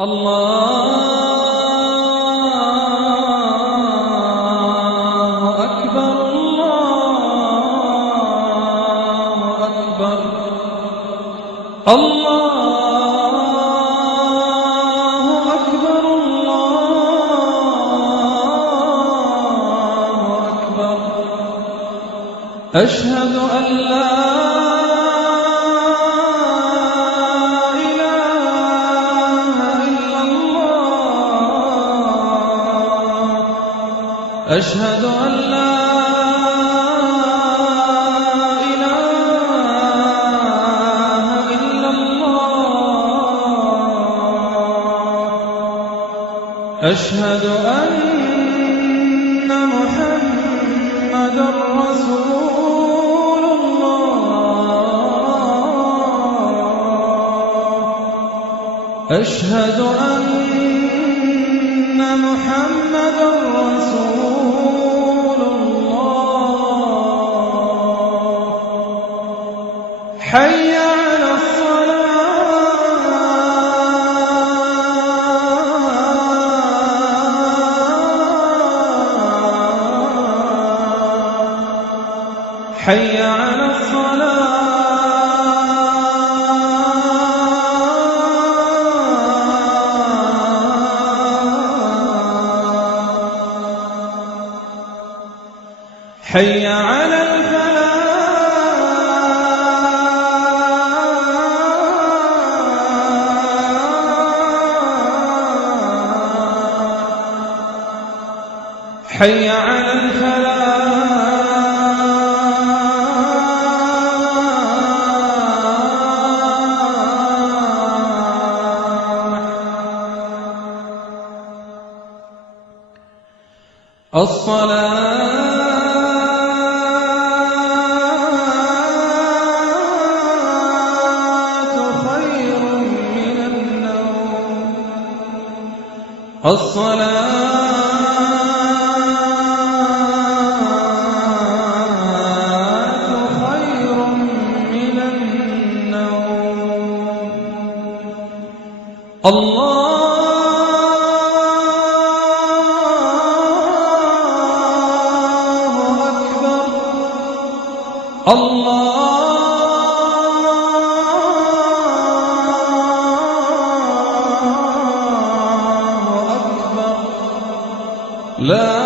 الله أكبر الله أكبر الله أكبر الله أكبر أشهد أن لا أشهد أن لا إله إلا الله أشهد أن محمدًا رسول الله أشهد أن محمدًا رسول حي على الصلاة حي على الصلاة حي على الفلاح حي على الفلاح الصلاة خير من النوم الله أكبر الله أكبر لا